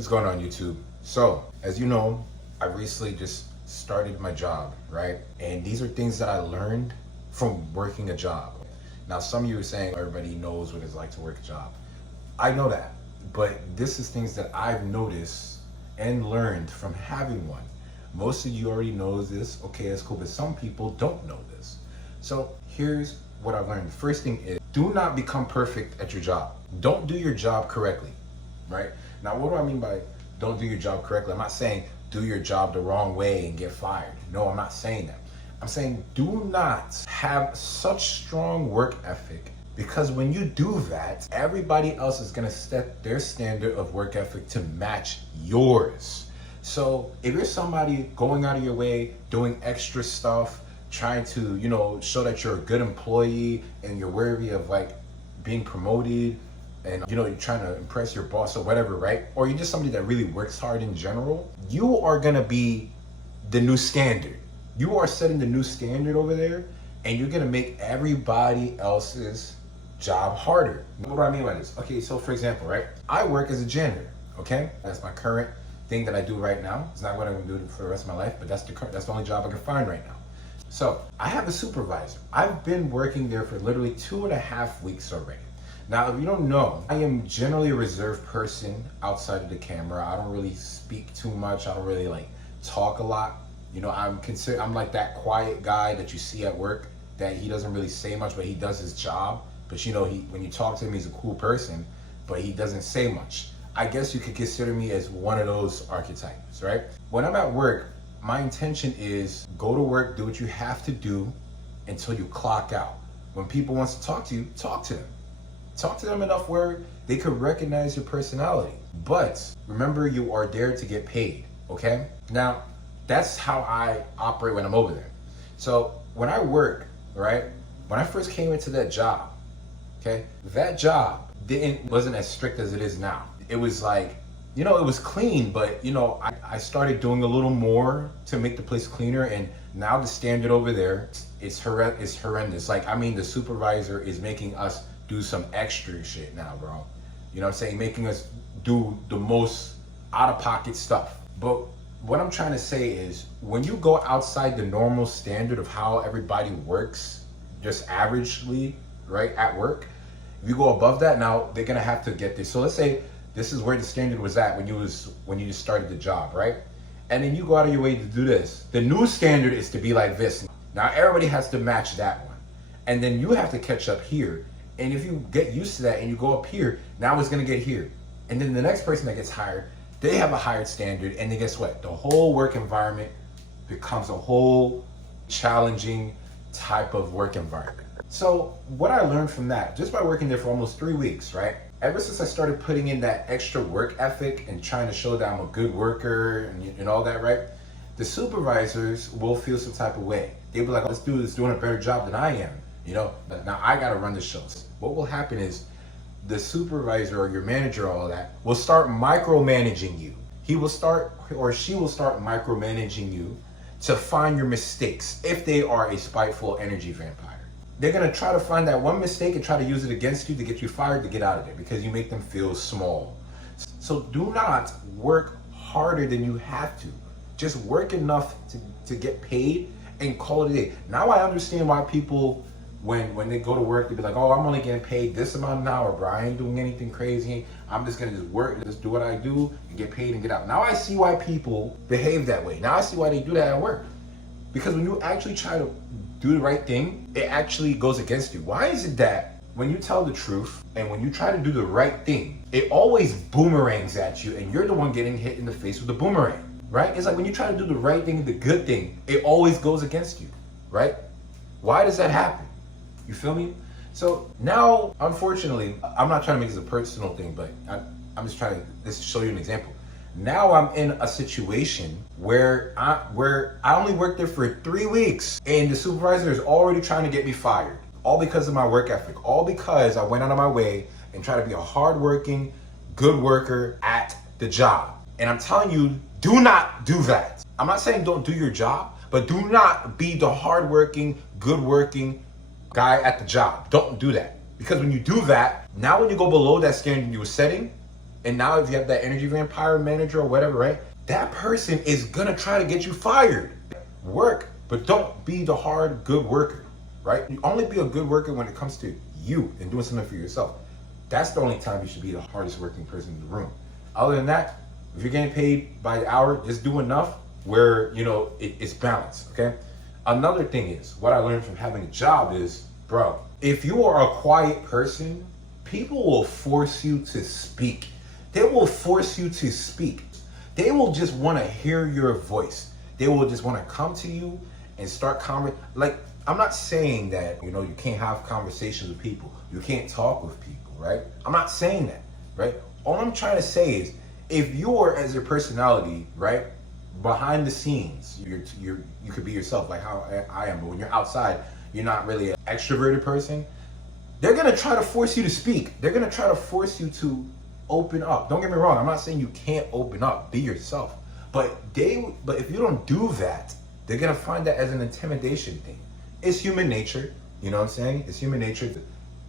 What's going on, YouTube? So, as you know, I recently just started my job, right? And these are things that I learned from working a job. Now, some of you are saying everybody knows what it's like to work a job. I know that, but this is things that I've noticed and learned from having one. Most of you already know this, okay, that's cool, but some people don't know this. So here's what I've learned. The first thing is, do not become perfect at your job. Don't do your job correctly, right? Now, what do I mean by don't do your job correctly? I'm not saying do your job the wrong way and get fired. No, I'm not saying that. I'm saying do not have such strong work ethic, because when you do that, everybody else is gonna set their standard of work ethic to match yours. So if you're somebody going out of your way, doing extra stuff, trying to, show that you're a good employee and you're worthy of like being promoted, and you're trying to impress your boss or whatever, right? Or you're just somebody that really works hard in general, you are gonna be the new standard. You are setting the new standard over there, and you're gonna make everybody else's job harder. What do I mean by this? Okay, so for example, right? I work as a janitor, okay? That's my current thing that I do right now. It's not what I'm gonna do for the rest of my life, but that's the only job I can find right now. So I have a supervisor. I've been working there for literally 2.5 weeks already. Now, if you don't know, I am generally a reserved person outside of the camera. I don't really speak too much. I don't really talk a lot. I'm like that quiet guy that you see at work, that he doesn't really say much, but he does his job. But when you talk to him, he's a cool person, but he doesn't say much. I guess you could consider me as one of those archetypes, right? When I'm at work, my intention is go to work, do what you have to do until you clock out. When people want to talk to you, talk to them. Talk to them enough where they could recognize your personality. But remember, you are there to get paid, okay? Now, that's how I operate when I'm over there. So when I work, right? When I first came into that job, okay? That job wasn't as strict as it is now. It was like, it was clean, but I started doing a little more to make the place cleaner, and now the standard over there is horrendous. The supervisor is making us do some extra shit now, bro. You know what I'm saying? Making us do the most out-of-pocket stuff. But what I'm trying to say is, when you go outside the normal standard of how everybody works, just averagely, right, at work, if you go above that, now they're gonna have to get this. So let's say this is where the standard was at when you just started the job, right? And then you go out of your way to do this. The new standard is to be like this. Now everybody has to match that one. And then you have to catch up here. And if you get used to that and you go up here, now it's gonna get here. And then the next person that gets hired, they have a higher standard, and then guess what? The whole work environment becomes a whole challenging type of work environment. So what I learned from that, just by working there for almost 3 weeks, right? Ever since I started putting in that extra work ethic and trying to show that I'm a good worker and all that, right? The supervisors will feel some type of way. They'll be like, oh, this dude is doing a better job than I am. But now I gotta run the shows. What will happen is the supervisor or your manager, all of that, will start micromanaging you. He will start, or she will start micromanaging you to find your mistakes if they are a spiteful energy vampire. They're gonna try to find that one mistake and try to use it against you to get you fired, to get out of there, because you make them feel small. So do not work harder than you have to. Just work enough to get paid and call it a day. Now I understand why people, when they go to work, they be like, oh, I'm only getting paid this amount an hour, bro. I ain't doing anything crazy. I'm just gonna just work, just do what I do and get paid and get out. Now I see why people behave that way. Now I see why they do that at work. Because when you actually try to do the right thing, it actually goes against you. Why is it that when you tell the truth and when you try to do the right thing, it always boomerangs at you and you're the one getting hit in the face with the boomerang, right? It's like when you try to do the right thing, the good thing, it always goes against you, right? Why does that happen? You feel me? So now, unfortunately, I'm not trying to make this a personal thing, but I'm just trying to show you an example. Now I'm in a situation where I only worked there for 3 weeks, and the supervisor is already trying to get me fired. All because of my work ethic. All because I went out of my way and tried to be a hardworking, good worker at the job. And I'm telling you, do not do that. I'm not saying don't do your job, but do not be the hardworking, good working guy at the job. Don't do that. Because when you do that, now when you go below that standard you were setting, And now if you have that energy vampire manager or whatever, right? That person is gonna try to get you fired. Work, but don't be the hard, good worker, right? You only be a good worker when it comes to you and doing something for yourself. That's the only time you should be the hardest working person in the room. Other than that, if you're getting paid by the hour, just do enough where, you know, it's balanced, okay? Another thing is, what I learned from having a job is, bro, if you are a quiet person, people will force you to speak. They will force you to speak. They will just want to hear your voice. They will just want to come to you and start like, I'm not saying that, you know, you can't have conversations with people. You can't talk with people, right? I'm not saying that, right? All I'm trying to say is, if you are as your personality, right, behind the scenes, you could be yourself, like how I am. But when you're outside, you're not really an extroverted person. They're gonna try to force you to speak. They're gonna try to force you to open up. Don't get me wrong. I'm not saying you can't open up. Be yourself. But if you don't do that, they're gonna find that as an intimidation thing. It's human nature. You know what I'm saying? It's human nature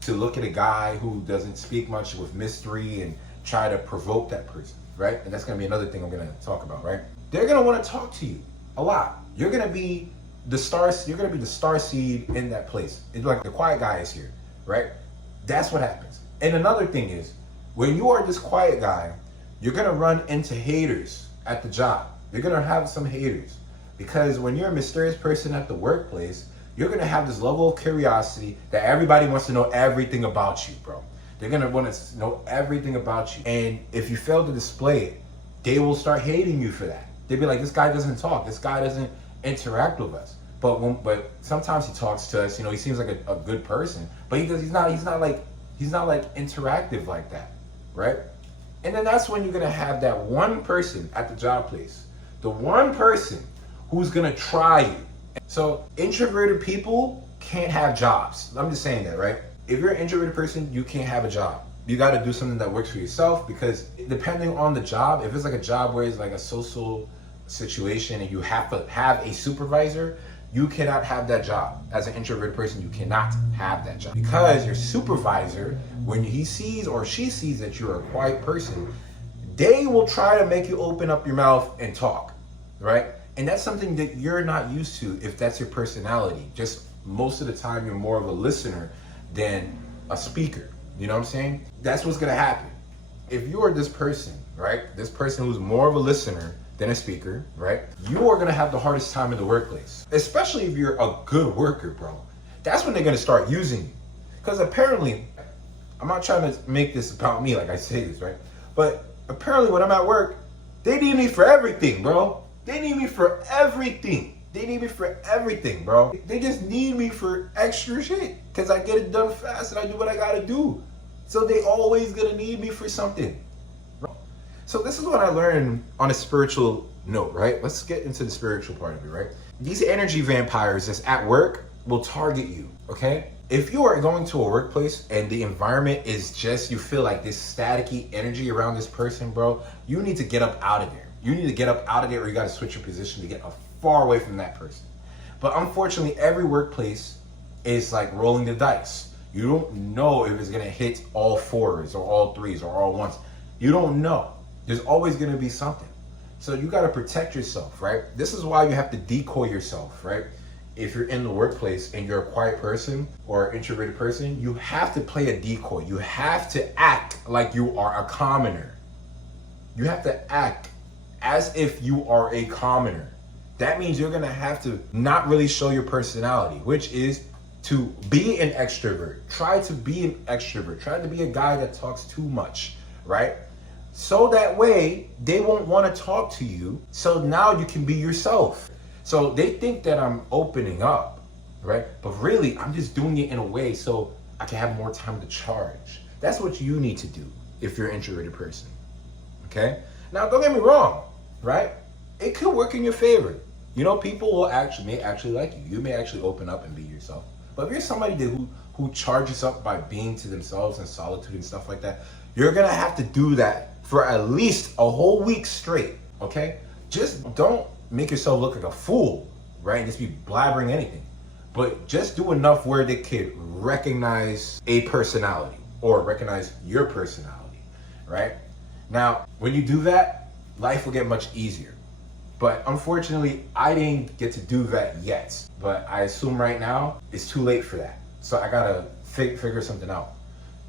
to look at a guy who doesn't speak much with mystery and try to provoke that person, right? And that's gonna be another thing I'm gonna talk about, right? They're gonna want to talk to you a lot. You're gonna be the star seed in that place. It's like the quiet guy is here, right? That's what happens. And another thing is, when you are this quiet guy, you're gonna run into haters at the job. You're gonna have some haters. Because when you're a mysterious person at the workplace, you're gonna have this level of curiosity that everybody wants to know everything about you, bro. They're gonna want to know everything about you. And if you fail to display it, they will start hating you for that. They'd be like, this guy doesn't talk. This guy doesn't interact with us. But sometimes he talks to us. You know, he seems like a good person, but he's not like interactive like that, right? And then that's when you're gonna have that one person at the job place, the one person who's gonna try you. So introverted people can't have jobs. I'm just saying that, right? If you're an introverted person, you can't have a job. You got to do something that works for yourself, because depending on the job, if it's like a job where it's like a social situation and you have to have a supervisor, you cannot have that job. As an introverted person, you cannot have that job, because your supervisor, when he sees or she sees that you're a quiet person, they will try to make you open up your mouth and talk, right? And that's something that you're not used to if that's your personality. Just most of the time, you're more of a listener than a speaker. You know what I'm saying? That's what's gonna happen. If you are this person, right? This person who's more of a listener than a speaker, right? You are gonna have the hardest time in the workplace. Especially if you're a good worker, bro. That's when they're gonna start using you. Because apparently, I'm not trying to make this about me like I say this, right? But apparently when I'm at work, they need me for everything, bro. They need me for everything. They need me for everything, bro. They just need me for extra shit, because I get it done fast and I do what I gotta do. So they always gonna need me for something. So this is what I learned on a spiritual note, right? Let's get into the spiritual part of it, right? These energy vampires that's at work will target you, okay? If you are going to a workplace and the environment is just, you feel like this staticky energy around this person, bro, you need to get up out of there. You need to get up out of there, or you gotta switch your position to get far away from that person. But unfortunately, every workplace is like rolling the dice. You don't know if it's gonna hit all fours or all threes or all ones. You don't know. There's always gonna be something. So you gotta protect yourself, right? This is why you have to decoy yourself, right? If you're in the workplace and you're a quiet person or an introverted person, you have to play a decoy. You have to act like you are a commoner. You have to act as if you are a commoner. That means you're gonna have to not really show your personality, which is to be an extrovert. Try to be an extrovert. Try to be a guy that talks too much, right? So that way they won't want to talk to you. So now you can be yourself. So they think that I'm opening up, right? But really, I'm just doing it in a way so I can have more time to charge. That's what you need to do if you're an introverted person, okay? Now, don't get me wrong, right? It could work in your favor. You know, people may actually like you. You may actually open up and be yourself. But if you're somebody who charges up by being to themselves and solitude and stuff like that, you're gonna have to do that for at least a whole week straight, okay? Just don't make yourself look like a fool, right? And just be blabbering anything. But just do enough where they could recognize a personality or recognize your personality, right? Now, when you do that, life will get much easier. But unfortunately, I didn't get to do that yet. But I assume right now, it's too late for that. So I gotta figure something out.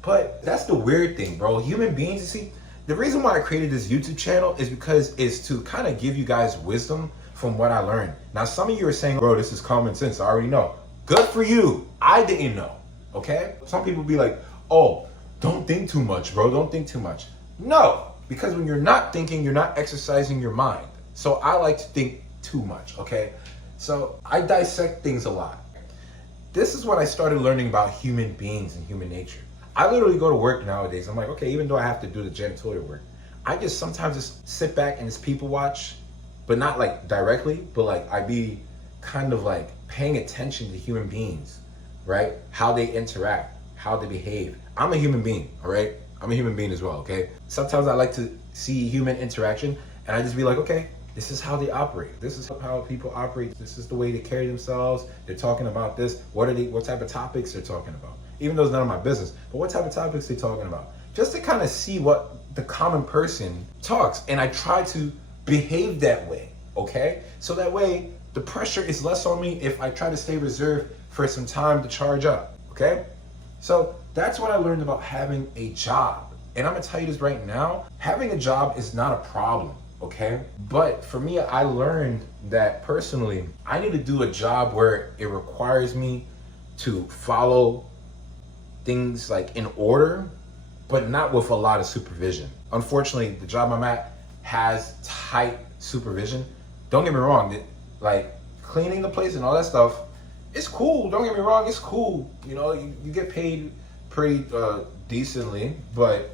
But that's the weird thing, bro. Human beings, you see, the reason why I created this YouTube channel is because it's to kind of give you guys wisdom from what I learned. Now, some of you are saying, bro, this is common sense. I already know. Good for you. I didn't know, okay? Some people be like, oh, don't think too much, bro. Don't think too much. No, because when you're not thinking, you're not exercising your mind. So I like to think too much, okay? So I dissect things a lot. This is when I started learning about human beings and human nature. I literally go to work nowadays. I'm like, okay, even though I have to do the janitorial work, I just sometimes just sit back and just people watch, but not like directly, but like I be kind of like paying attention to human beings, right? How they interact, how they behave. I'm a human being, all right? I'm a human being as well, okay? Sometimes I like to see human interaction and I just be like, okay, this is how they operate. This is how people operate. This is the way they carry themselves. They're talking about this. What type of topics they're talking about? Even though it's none of my business, but what type of topics they're talking about? Just to kind of see what the common person talks. And I try to behave that way, okay? So that way, the pressure is less on me if I try to stay reserved for some time to charge up, okay? So that's what I learned about having a job. And I'm gonna tell you this right now, having a job is not a problem, okay? But for me, I learned that personally, I need to do a job where it requires me to follow things like in order, but not with a lot of supervision. Unfortunately, the job I'm at has tight supervision. Don't get me wrong, like cleaning the place and all that stuff, it's cool. Don't get me wrong, it's cool. You know, you get paid pretty decently, but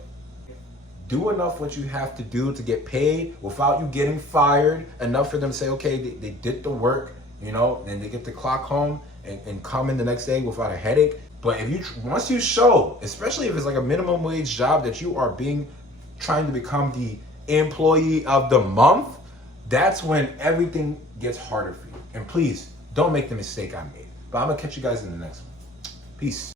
do enough what you have to do to get paid without you getting fired, enough for them to say, okay, they did the work, you know, and they get the clock home and come in the next day without a headache. But if you once you show, especially if it's like a minimum wage job, that you are trying to become the employee of the month, that's when everything gets harder for you. And please don't make the mistake I made. But I'm gonna catch you guys in the next one. Peace.